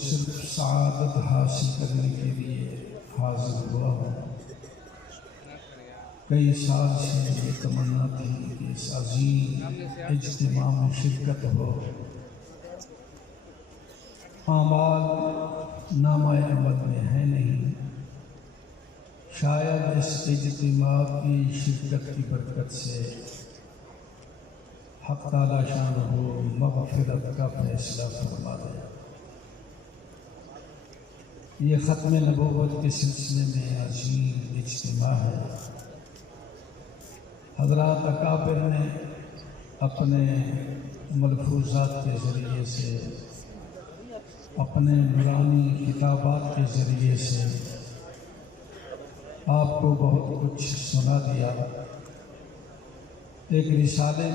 صرف سعادت حاصل کرنے کے لیے حاضر ہوا ہوں۔ کئی سال سے یہ تمنا تھی کہ اس عظیم اجتماع میں شرکت ہو۔ اعمال نامہ عمل میں ہے نہیں، شاید اس اجتماع کی شرکت کی برکت سے حق تعالی شانہ مغفرت کا فیصلہ فرما دے۔ یہ ختم نبوت کے سلسلے میں عظیم اجتماع ہے۔ حضرات اکابر نے اپنے ملفوظات کے ذریعے سے، اپنے نورانی کتابات کے ذریعے سے آپ کو بہت کچھ سنا دیا۔ ایک رسالے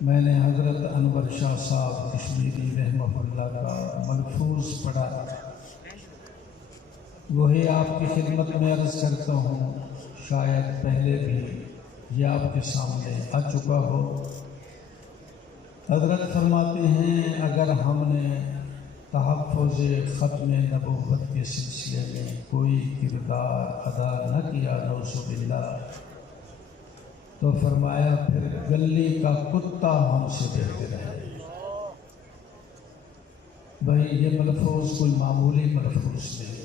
میں نے حضرت انور شاہ صاحب کشمیری رحمہ اللہ کا ملفوظ پڑھا، وہی آپ کی خدمت میں عرض کرتا ہوں۔ شاید پہلے بھی یہ آپ کے سامنے آ چکا ہو۔ حضرت فرماتے ہیں اگر ہم نے تحفظ ختم نبوت کے سلسلے میں کوئی کردار ادا نہ کیا نعوذ باللہ، تو فرمایا پھر گلی کا کتا ہم سے بہتر ہے۔ بھائی یہ ملفوظ کوئی معمولی ملفوظ نہیں،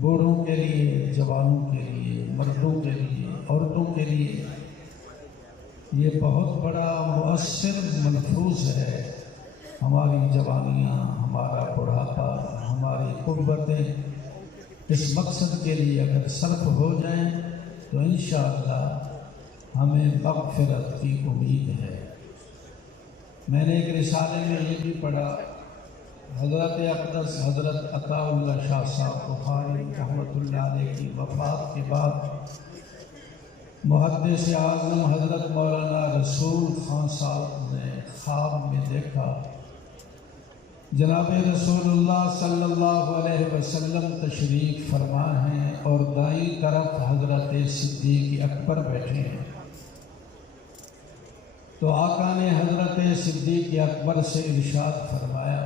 بوڑھوں کے لیے، جوانوں کے لیے، مردوں کے لیے، عورتوں کے لیے یہ بہت بڑا مؤثر ملفوظ ہے۔ ہماری جوانیاں، ہمارا بڑھاپا، ہماری قوتیں اس مقصد کے لیے اگر صرف ہو جائیں تو انشاءاللہ ہمیں مغفرت کی امید ہے۔ میں نے ایک رسالے میں یہ بھی پڑھا، حضرت اقدس حضرت عطا اللہ شاہ صاحب بخاری رحمۃ اللہ علیہ کی وفات کے بعد محدث اعظم حضرت مولانا رسول خان صاحب نے خواب میں دیکھا جناب رسول اللہ صلی اللہ علیہ وسلم تشریف فرما ہیں اور دائیں طرف حضرت صدیق اکبر بیٹھے ہیں۔ تو آقا نے حضرت صدیق اکبر سے ارشاد فرمایا،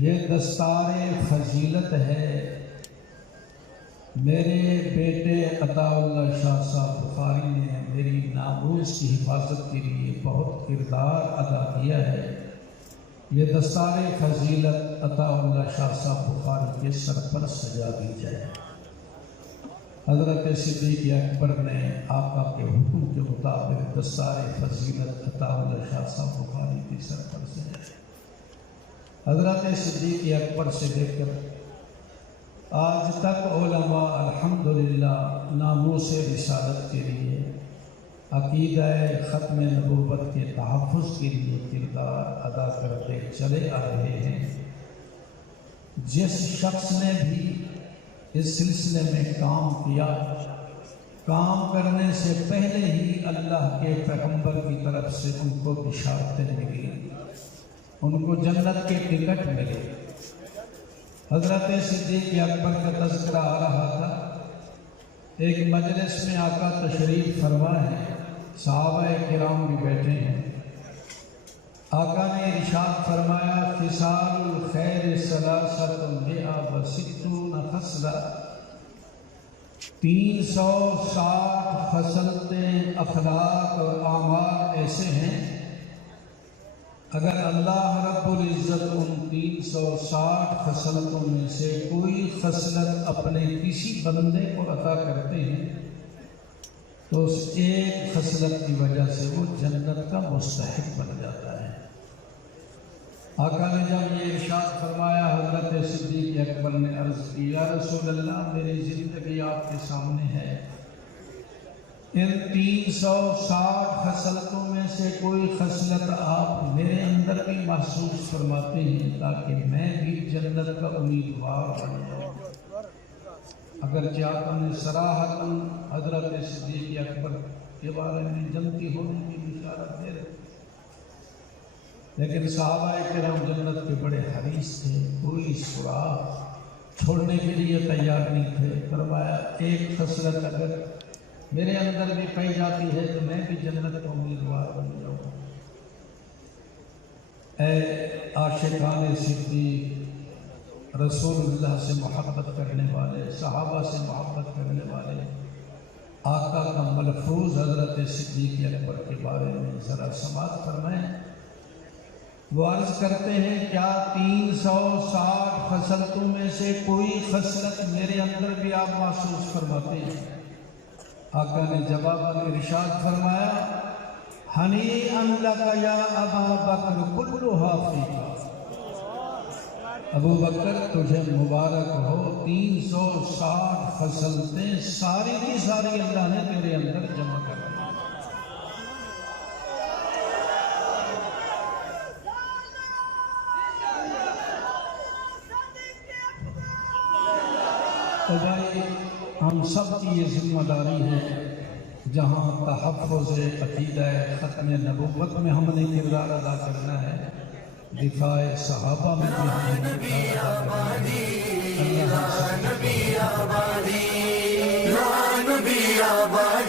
یہ دستار فضیلت ہے، میرے بیٹے عطا اللہ شاہ صاحب بخاری نے میری ناموس کی حفاظت کے لیے بہت کردار ادا کیا ہے۔ یہ دستار فضیلت عطا اللہ شاہ صاحب بخاری کے سر پر سجا دی جائے۔ حضرت صدیق اکبر نے آقا کے حکم کے مطابق دستار فضیلت عطا اللہ شاہ صاحب بخاری کے سر پر سجائی۔ حضرت صدیق اکبر سے لے کر آج تک علماء الحمدللہ ناموس رسالت کے لیے، عقیدہ ختم نبوت کے تحفظ کے لیے کردار ادا کرتے چلے آ رہے ہیں۔ جس شخص نے بھی اس سلسلے میں کام کیا، کام کرنے سے پہلے ہی اللہ کے پیغمبر کی طرف سے ان کو بشارتیں ملی، ان کو جنت کے ٹکٹ ملے۔ حضرت صدیق اکبر کا تذکرہ آ رہا تھا، ایک مجلس میں آقا تشریف فرما ہے، صحابہ کرام بھی بیٹھے ہیں۔ آقا نے ارشاد فرمایا، خصال الخیر ثلاثۃ مئہ وستون خصلہ، 360 خصلتیں، اخلاق اور اعمال ایسے ہیں، اگر اللہ رب العزت ان 360 خصلتوں میں سے کوئی خصلت اپنے کسی بندے کو عطا کرتے ہیں تو اس ایک خصلت کی وجہ سے وہ جنت کا مستحق بن جاتا ہے۔ آقا نے جب یہ ارشاد فرمایا، حضرت صدیق اکبر نے عرض کی، یا رسول اللہ میری زندگی آپ کے سامنے ہے، ان 360 خصلتوں میں سے کوئی خصلت آپ میرے اندر بھی محسوس فرماتے ہیں تاکہ میں بھی جنت کا امیدوار بن جاؤں۔ اگرچہ آقا نے صراحتاً حضرت صدیق اکبر کے بارے میں جنتی ہونے کی بشارت دے رہے، لیکن صحابہ کرام جنت کے بڑے حریص تھے، کوئی سراغ چھوڑنے کے لیے تیار نہیں تھے۔ فرمایا ایک خصلت اگر میرے اندر بھی پائی جاتی ہے تو میں بھی جنت کا امیدوار بن جاؤں۔ اے عاشقان صدیق، رسول اللہ سے محبت کرنے والے، صحابہ سے محبت کرنے والے آقا کا ملفوظ حضرت صدیق اکبر کے بارے میں ذرا سماعت فرمائیں۔ وہ عرض کرتے ہیں کیا 360 خصلتوں میں سے کوئی خصلت میرے اندر بھی آپ محسوس فرماتے ہیں؟ آقا نے جواباً ارشاد فرمایا ہنیئا لک یا ابا بکر کلھا فیک، ابو بکر تجھے مبارک ہو، 360 خصلتیں ساری کی ساری اللہ نے تیرے اندر جمع کر دی۔ تو بھائی ہم سب کی یہ ذمہ داری ہے، جہاں تحفظ عقیدہ ختم نبوت میں ہم نے کردار ادا کرنا ہے، دفاع صحابہ میں بھی ہم نے کردار ادا کرنا ہے۔ اللہ